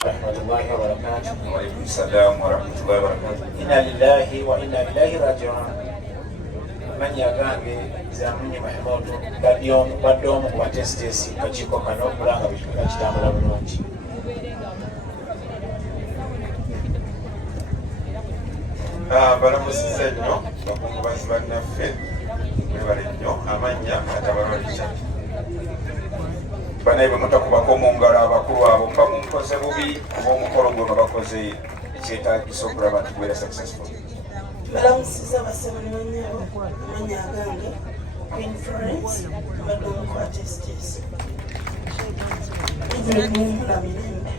rahmatullahi wa barakatuh. Wa alaikum salam wa rahmatullahi wa barakatuh. Inna lillahi wa inna ilaihi raji'un. Amannya gange Zamunye Mahmoud badde omu ku batesitesi kakiiko kano okulanga bituka kitambula bulungi. Balamusiza nnyo bakungubazi bannaffe bebale nnyo amannya atabalwaliza banaye bwe mutakubako mu ngalo abakulu abo mba munkoze bubi kuba omukolo guno bakoze ekyetaagisa okulaba nti gwera successful. Balamusiza basabali banyabo amanya agange Queen Florence badde omu ku batesitesi eviremuwummula mirembe.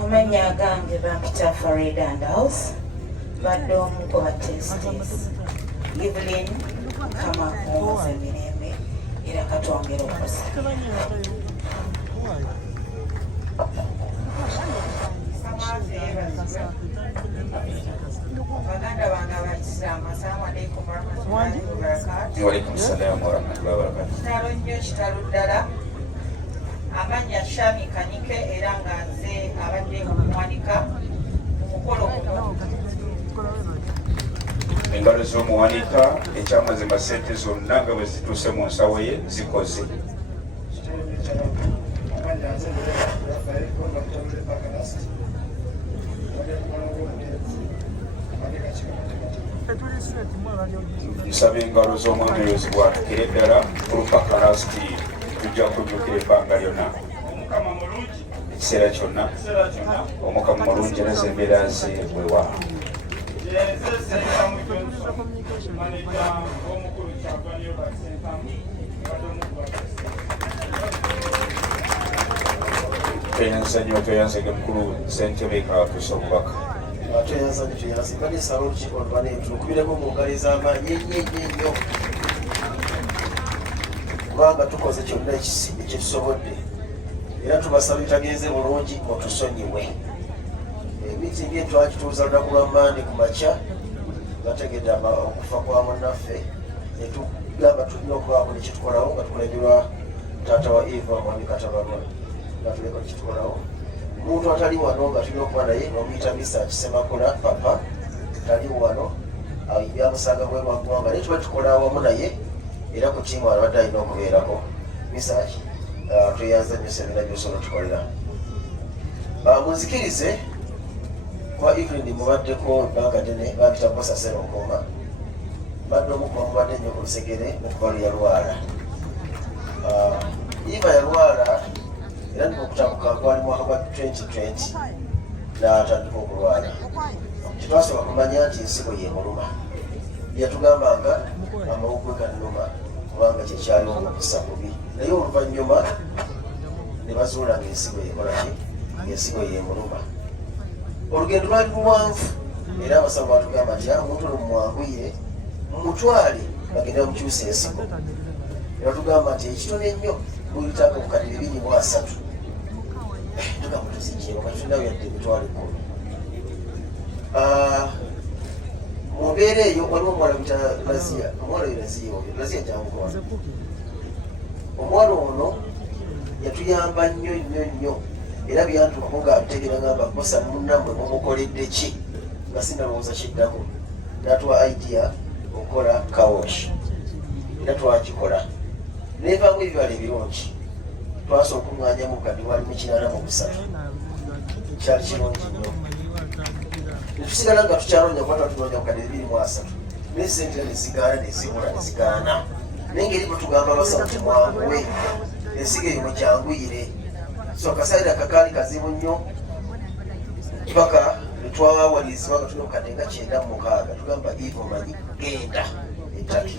Amanya agange bampita Farida and House badde omu ku batesitesi Evelyn kama omuze mirembe era katwongera okusa. Baganda bange abakisiraamu, assalamu alaikum warahmatullahi wabarakatuh. Wa alaikum salam wa rahmatullahi wa barakatuh. Kitalo nnyo kitalo ddala. Amannya Shami Kanike era nga nze abadde omuwanika mu mukolo guno. Engalo z'omuwanika ekyamazima ssente zonna nga bwe zituuse mu nsawo ye zikoze. Nsaba engalo z'omwami eyo zibwatukire ddala ku lupaka lasiti tujja kujjukira ebbanga lyonna. Omukama mulungi ekiseera kyonna, omukama mulungi era z'embeera ze bwewa. Tweyanza nnyo tweyanzege mukulu ssentebe kaatuusa obubaka. Tweyanza badisaba olukiiko olubane tulukubireko mu ngalo ez'amaanyi ennyo kubanga tukoze kyonna ekyetusobodde era tubasaba bitagenze bulungi otusonyiwe. Emitingi twagituuza lunaku lwa Mande ku makya bategedde okufa kwa munnaffe netugamba tulina okubaako nekyetukolawo nga tukulemberwa taata wa Eva mwami Katabalwa nga tuleko nekyetukolawo. Omuntu atali wano nga tulina okuba naye nomuyita Mr. Kisemakula papa tali wano byamusanga bweru wa ggwanga naye tuba tukola awamu naye era ku kimu alabadde alina okubeerako. Mr. tweyanza nnyo seminna byosobola tukolera. Munzikirize kwa Evelyn mubaddeko ebbanga ddene bampita Bosa Seronkooma badde omukuba mubadde nnyo ku lusegere okuva lwe yalwala. Eva yalwala era ndikukutambuka gwali mwaka gwa 2020 n'atandika okulwala. Kyetwasooka kumanya nti ensigo yeemuluma. Yatugambanga amawugwe gannuma kubanga kyekyaliwo okussa bubi naye oluvannyuma ne bazuula ng'ensigo yeekolaki ensigo yeemuluma. Olugendo lwali luwanvu era abasawo batugamba nti omuntu ono mumwanguyire mumutwale bagende bamukyusa ensigo. Era tugamba nti ekitone ennyo bulitanga obukadde 203 tugamba tuzijeewo katulinawo yadde emitwalo 10. Mu mbeera eyo waliwo omuwala bita Lazia. Omuwala oyo Lazia Janguwa. Omuwala ono yatuyamba nnyo era byantukako ng'abitegera ngamba Bosa munnammwe mumukoledde ki nga sinalowooza kiddako. N'atuwa idea okukola kawosh era twakikola neevaamu ebibala ebirungi. Twasooka okuŋŋaanyamu kadde wali mu 83 kyali kirungi nnyo. Netusigala nga tukyaloonya kuba twatunonya ku kadde 203 naye sente nezigaana nezibula nezigaana naye ngeri bwe tugamba abasawo temwanguwe ensigo eyo mukyanguyire. So akasaira kakaali kazibu nnyo paka netwawalizibwa nga tulina okukadde nga 96 tugamba Eva manyi genda ettaki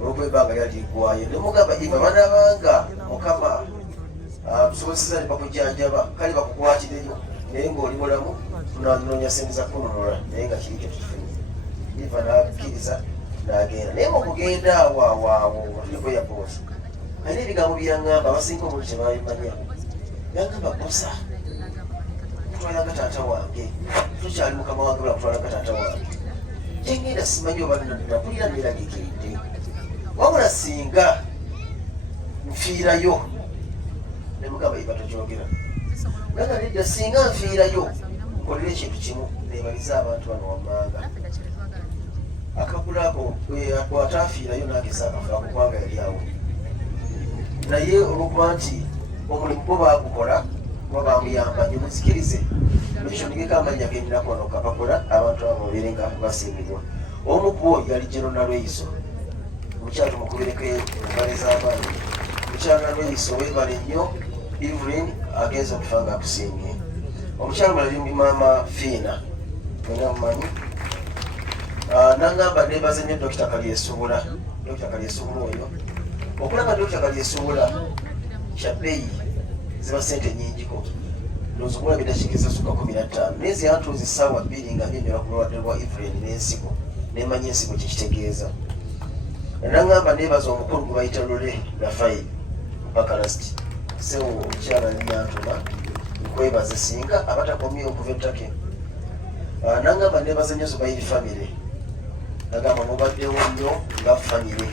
olw'okwebanga lyali liggwayo nemugamba Eva banabanga mukama tusobozesa ne bakujjanjaba kale bakukwakireyo naye ng'oli mulamu tunanoonya sente za kununula naye nga kiri kyo tukifunye. Eva n'akkiriza n'agenda naye mukugenda awo tuliko yapooti alina ebigambo byaŋŋamba abasinga obuli kyebabimanya. Yagamba Bosa kutwalanga taata wange tukyali mukama wange bula kutwalanga taata wange gyengenda simanyi oba nakulira neeragikiridde wabula singa nfiirayo ne mugamba iba tokyogera naga nedda singa nfiirayo nkolera ekintu kimu nebaliza abantu bano wammanga akakula ako bw'ataafiirayo nageza akafa akubanga yali awo naye olwokuba nti omulimu bo bagukola kuba bamuyamba nyo muzikirize ekyo ndigeko amannya geninaku wano kapakola abantu abo babeere nga basiimibwa omu kubo yali General Lweiso mukyala tumukubireko embale z'abaana mukyala Lweiso weebale nnyo Evelyn agenza okufa nga akusiimye omukyala mulali maama Fiina mwena mumanyi nangamba nebaze nnyo Dr. Kalyesuubula oyo okulaba Dr. Kalyesuubula kyabbeeyi ziba sente nnyingiko nozigula bidakikiza suka 15 nezi yantuuza essaawa 2 nga nyonyola ku lulwadde lwa Evelyn n'ensigo nemanya ensigo kyekitegeeza nangamba nebaza omukulu gwe bayita Lule Rafael Bakalasti sewo omukyala nyantuma nkwebaze singa abatakomye okuva ettake nangamba nebaza nnyo Zubairi famire nagamba mubaddewo nnyo nga famire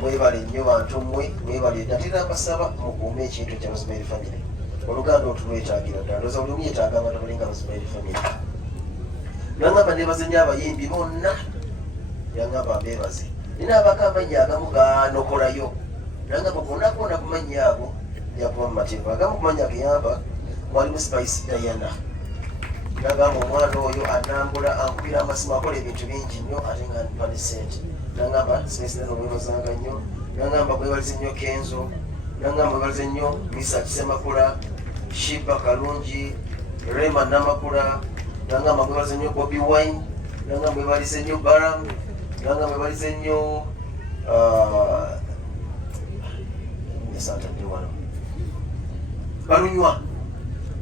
mwebale nnyo bantu mmwe mwebale natera mbasaba mukuume ekintu kya Zubairi famire oluganda otulwetaagira ddala ndowooza buli omu yeetaaga abantu abalinga Zubairi famire nangamba nebaze nnyo abayimbi bonna yangamba mbebaze nina abako amannya agamu ganokolayo nangamba gonakoona ku mannya ago yakuba mu matevu agamu ku mannya geyamba mwalimu Spice Diana nagamba omwana oyo anambula ankubira amasimu akola ebintu bingi nnyo ate nga mpa ne ssente nangamba Spice Diana omwebazanga nnyo nangamba mwebalize nnyo Kenzo nangamba mwebalize nnyo Misa Kisemakula Shiba Kalungi Rema Namakula nangamba mwebalize nnyo Bobby Wine nangamba mwebalize nnyo Baram nangamba mwebalize nnyo esanta nnyo wano Balunywa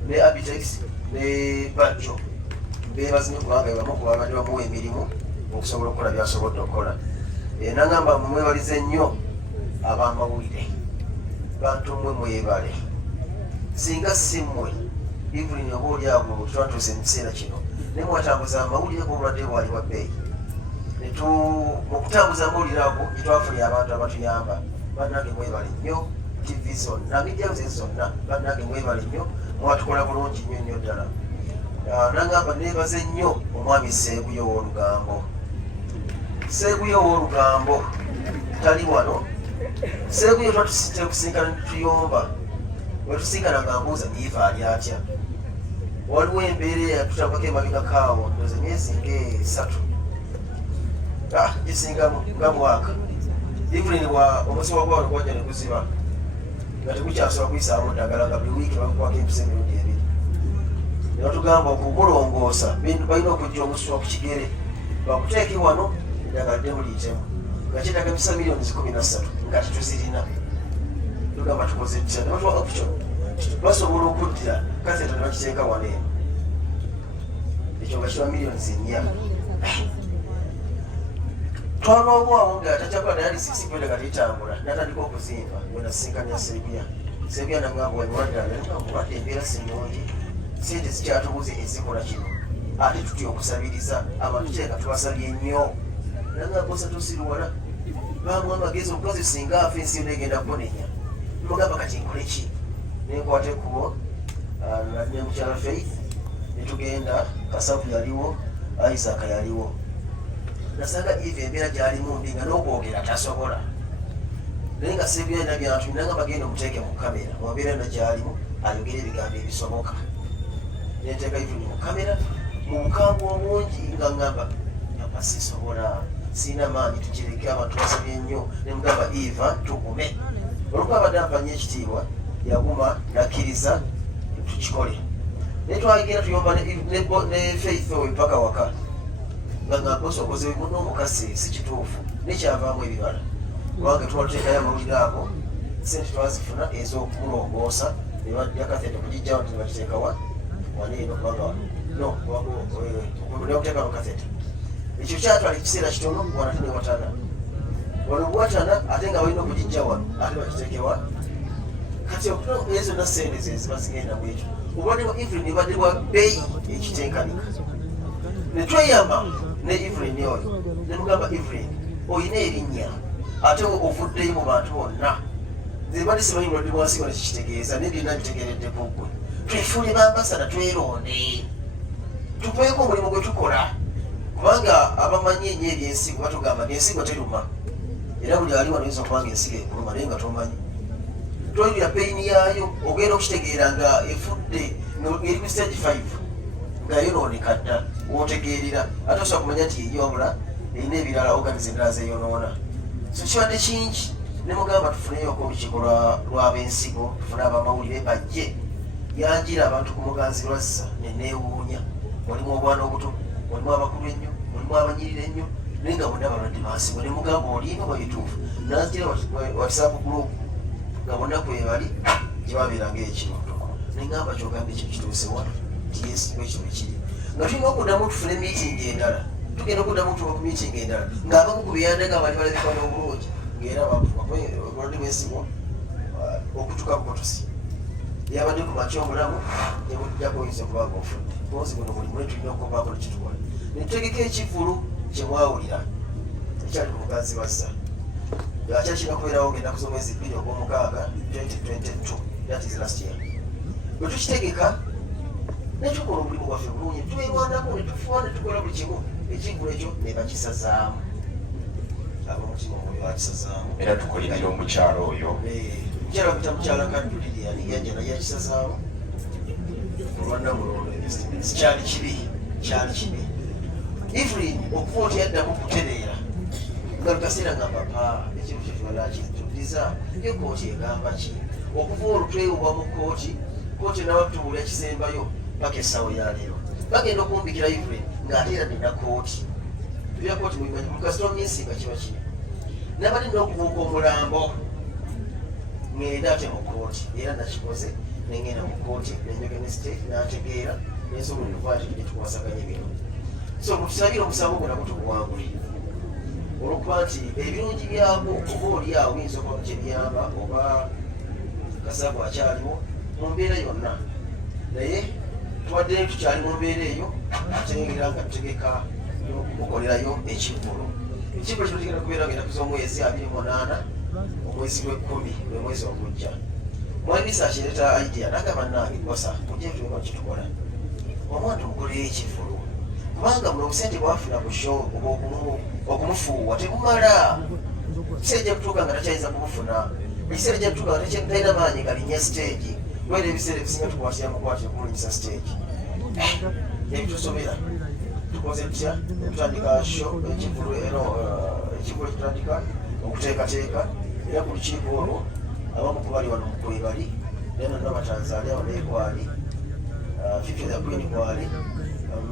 ne Abitex ne Bajjo bebazi nnyo kubanga ebamu ku babadde bamuwa emirimu okusobola okukola byasobodde okukola nangamba mwebalize nnyo ab'amawulire bantu mmwe mwebale singa si mmwe Evelyn oba oli awo twatuuse mu kiseera kino ne mwatambuza amawulire g'obulwadde bwali bwa bbeeyi mu kutambuza amawulire ago gyetwafunye abantu abatuyamba bannange mwebale nnyo TV zonna midiya ze zonna bannange mwebale nnyo mwatukola bulungi nnyo nnyo ddala nangamba nebaze nnyo omwami Seeguyo w'Olugambo Seeguyo w'Olugambo tali wano Seeguyo twatusinkana netuyomba wetusinkana nga mbuuza Eva ali atya waliwo embeera eyatutabako emabegakaawo ndoza emyezi ng'esatu gisingamu nga mwaka Evelyn omusowa gwawano gwajja ne guziba nga tegukyasobola kuyisaamu ddagala nga buli wiiki bakukwako empisa emirundi 2 ne batugamba okumulongoosa balina okujja omusuwa ku kigere bakuteeke wano eddagala ddemu liyitemu nga kyetaaga empisa miliyoni 13 nga tetuzirina tugamba tukoze tutya ne batuwa option basobola okuddira kaseta ne bakiteeka wano eno ekyo nga kiba miliyoni 4 twanoobwawo nga takyakula dialysis kwenda nga titambula natandika okuzimba wenasinkanya Seeguya nangamba waliwadde embeera sinnungi sente zikyatubuze ezikola kino ate tutya okusabiriza abantu kyeka tubasabye nnyo nangamba osatusiruwala bamu amagezi omukozi singa afa ensi yonna egenda kunenya mugamba kati nkole ki nenkwata ekkubo ne mukyala Faith netugenda Kasavu yaliwo Isaac yaliwo nasanga Eve embeera gyalimu mbi nga n'okwogera tasobola naye nga Seeguya yina byantu nangamba genda omuteeke mu kamera mu mbeera yonna gyalimu ayogera ebigambo ebisoboka nenteeka Eve mu kamera mu bukambwe obungi nga ngamba nyamba sisobola sina maanyi tukireke abantu basabye nnyo nemugamba Eva tugume olwokuba abadde ampanya ekitiibwa yaguma nakkiriza tukikole naye twagenda tuyomba ne Faith owe paka waka nga ngambose okoze n'omukasi si kituufu nekyavaamu ebibala kubanga twatuteekayo amawulire ago sente twazifuna ez'okumulongoosa yakathete kugijjawo tebakiteekawa waneeno kubanga okuteeka mukathete ekyo kyatwala ekiseera kitono wana tenewatana wano bwatana ate nga balina okugijja wano ate bakiteekewa kati ezo zonna sente ze ziba zigenda mu ekyo obulwadde bwa Evelyn ebadde bwa bbeeyi ekitenkanika ne tweyamba ne Evelyn oyo ne mugamba Evelyn oyina erinnya ate ovuddeyo mu bantu bonna nze bali simanyi mulwadde bwansi wala kikitegeeza naye byonna bitegeereddeko gwe twefuule bambasada tweronde tukoyeko omulimu gwe tukola kubanga abamanyi ennyo ebyensigo batugamba nti ensigo teruma era buli ali wano yinza okubanga ensigo ekuluma naye nga tomanyi toyibira peyini yaayo ogenda okitegeera nga efudde eri ku stage 5 nga yonooneka dda wotegeerera ate osobola kumanya nti yeyo wabula erina ebirala organize endala zeyonoona so kibadde kingi ne mugamba tufuneyoko olukiiko lw'abensigo tufune abamawulire bajje yanjira abantu ku muganzi lwazza neneewuunya mulimu obwana obuto mulimu abakulu ennyo mulimu abanyirira ennyo naye nga bonna balwadde bansigo ne mugamba oliinga bwebituufu nanjira whatsapp group nga bonna kwebali gye babeeranga ekirundo neŋŋamba kyogambye ekyo kituusewa tiyesigo ekyo ekiri nga tulina okuddamu tufune miitingi endala tugenda okuddamu tuba ku miitingi endala ng'abamu ku byandaga bali balabika n'obulungi ng'era balwadde bwensigo okutuka bukotosi yabadde ku makya omulamu nebuddaku oyinza okubanga ofudde bwozi buno buli mule tulina okubaako nekitukola netutegeka ekivulu kyemwawulira ekyali ku muganzi bassa akyali kirina kubeerawo ng'ennaku z'omwezi 2 ogw'omukaaga 2022 that is last year bwe tukitegeka netukola omulimu gwaffe bulungi tuberwanako netufuwa netukola buli kimu ekivulu ekyo nebakisazaamu abamutima omwoyo bakisazaamu era tukolimira omukyalo oyo mukyala kuta mukyala kadduliri yali yajja naye yakisazaamu olwannamulondo investiments kyali kibi Evelyn okuba oti yaddamu kutereera nga lukaseera ngamba ekintu kyetwalakituliza ye kooti egamba ki okuva olwo twewuba mu kooti nabatubula ekisembayo paka essawo yaleero bagenda okumbikira Evelyn ng'ate era nina kooti tulya kooti mulimanyi mukasitoma minsinga kiba kiri nabadde n'okubuuka omulambo ngenda ate mu kooti era nakikoze nengenda mu kooti nenjoge ne state nategeera nensobola okukwata ekiri tukwasaganya bino so mutusabire omusango gwonna gutubuwangule olwokuba nti ebirungi byagwo oba oliawo oyinza okuba mukyebiyamba oba kasabu akyaliwo mu mbeera yonna naye tuwadde tukyali mu mbeera eyo ate era nga tutegeka okukolerayo ekivulu ekivulu kino kigenda kubeera nga ennaku z'omwezi 28 omwezi gwe10 gwe mwezi ogujja mwandisa akireta idea nagamba nange kosa mujje tulina kitukola omwana omukoleyo ekivulu kubanga muno obusente bwafuna ku show oba okumufuuwa tebumala kiseera ejja kutuuka nga takyayinza kumufuna ekiseera ejja kutuuka nga talina maanyi galinnya stage wera ebiseera ebisinga tukwatira mukwatira kumulinyisa stage ebitusomera tukoze tutya okutandika show ekivulu ekitandika okuteekateeka era ku lukiiko olwo abamu kubali wano mukwebali naye nonna batanzania baneekwali fifitha queen kwali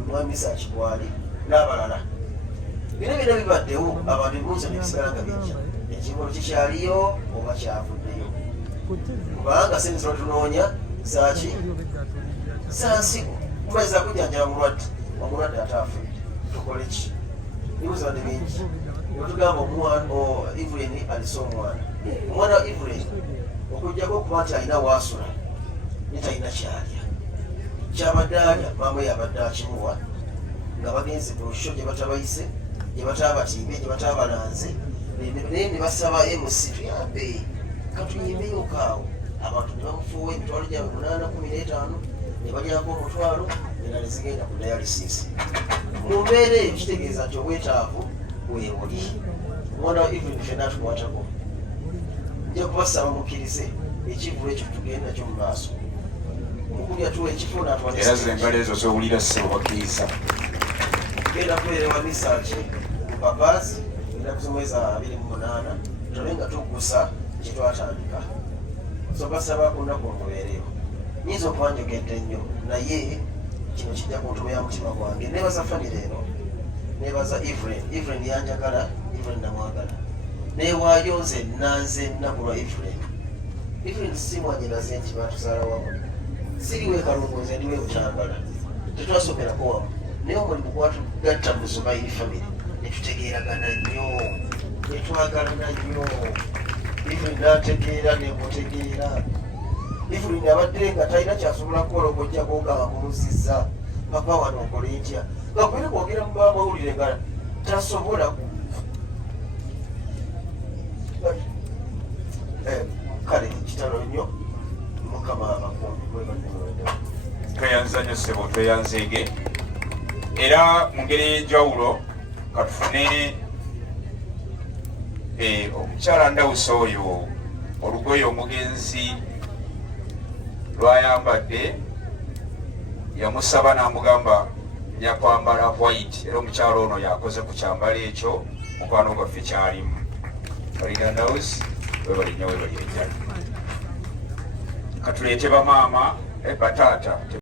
mwami Sachi kwali n'abalala bino byonna bibaddewo abantu ebibuuzo nebisigala nga bijja ekivulu kikyaliyo oba kyavuddeyo kubanga sente zinotunoonya Sachi sansigo tubayiza kujjanjaba omulwadde ate afudde tukole ki ebibuuzo badde bingi netugamba Evelyn alisa omwana wa Evelyn okujjako okuba nti alina waasula netalina kyalya kyabadde alya maama yabadde akimuwa nga bagenze ku lusho gye batabayise gye bataabatimbye gye bataabalanze naye ne basaba MC tuyambe katuyimbeyoka awo abantu ne bamufuuwa emitwalo gyabwe 815 ne balyako omutwalo era ne zigenda ku dialysis mu mbeera eyo kitegeeza nti obwetaavu weewuli omwana wa Evelyn fenna atukwatako nja kubasaba mukkirize ekivulu ekyo tugenda kyo mu maaso omukubi atuwa ekifo era zengalo ezo zowulira ssebo bakkiriza genda kuweerewa Sachi mupapazi ennaku z'omwezi 28 tulabe nga tukusa kyetwatandika so basaba ku nnaku omubeerewo nyinza okuba njogedde nnyo naye kino kijja kuntobeya mutima gwange nebaza famire eno nebaza Evelyn yanjagala Evelyn namwagala newaayo nze nnaku lwa Evelyn simwanyiraze nti batuzaala wamu siriwe kalungu nze ndiwe butambala tetwasomerako wamu naye omulimu gwatugatta mu Zubairi famire netutegeeragana nnyo netwagalana nnyo Evelyn nategeera nemutegeera Evelyn abadde nga talina kyasobola kukola okujjako nga bamulusizza papa wano okole ntya gakwere kwogera mu bamawulire nga tasobola kale omuzannyo ssebo tweyanzeege era mu ngeri y'enjawulo katufune omukyala Ndawusa oyo olugoye omugenzi lwayambadde yamusaba n'amugamba yakwambala white era omukyala ono yakoze ku kyambalo ekyo mukwano gwaffe kyalimu. Farida Ndawusa webali nnyo webali ejjala. Katuleete bamaama bataata